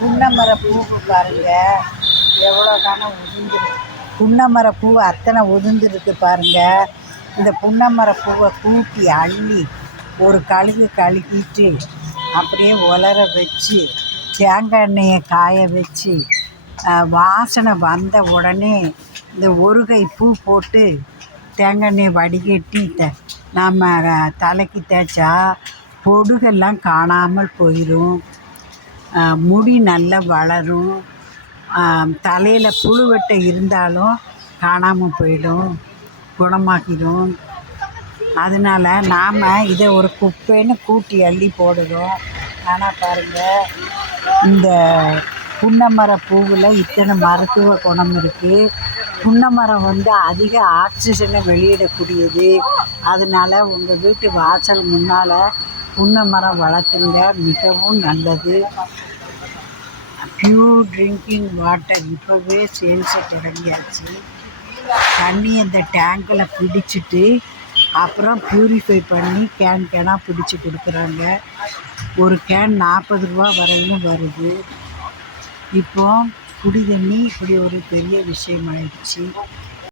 புன்னமர பூவு பாருங்க. எவ்வளோ காணம் உதிர்ந்துருக்கு புன்னமர பூவு அத்தனை உதிர்ந்துருக்கு பாருங்க. இந்த புன்னமர பூவை கூட்டி அள்ளி ஒரு கழுகு கழுகிட்டு அப்படியே உலர வச்சு தேங்காய் எண்ணெயை காய வச்சு வாசனை வந்த உடனே இந்த ஒரு கை பூ போட்டு தேங்காய் எண்ணெயை வடிகட்டி த நாம் தலைக்கு தேய்ச்சா பொடுகெல்லாம் காணாமல் போயிடும் முடி நல்லா வளரும். தலையில் புழுவெட்டை இருந்தாலும் காணாமல் போயிடும் குணமாக்கிடும் அதனால நாம் இதை ஒரு குப்பைன்னு கூட்டி அள்ளி போடுறோம் ஆனால் பாருங்கள் இந்த புன்னமர பூவில் இத்தனை மருத்துவ குணம் இருக்குது புன்னமரம் வந்து அதிக ஆக்சிஜனை வெளியிடக்கூடியது. அதனால் உங்கள் வீட்டு வாசல் முன்னால் புன்னமரம் வளர்த்துங்க மிகவும் நல்லது. பியூர் ட்ரிங்கிங் வாட்டர் இப்போவே சேல்ஸை தொடங்கியாச்சு. தண்ணி அந்த டேங்கில் பிடிச்சிட்டு அப்புறம் ப்யூரிஃபை பண்ணி கேன் கேனாக பிடிச்சி கொடுக்குறாங்க. ஒரு கேன் நாற்பது ரூபா வரையிலும் வருது. இப்போ குடி தண்ணி இப்படி ஒரு பெரிய விஷயமாயிடுச்சு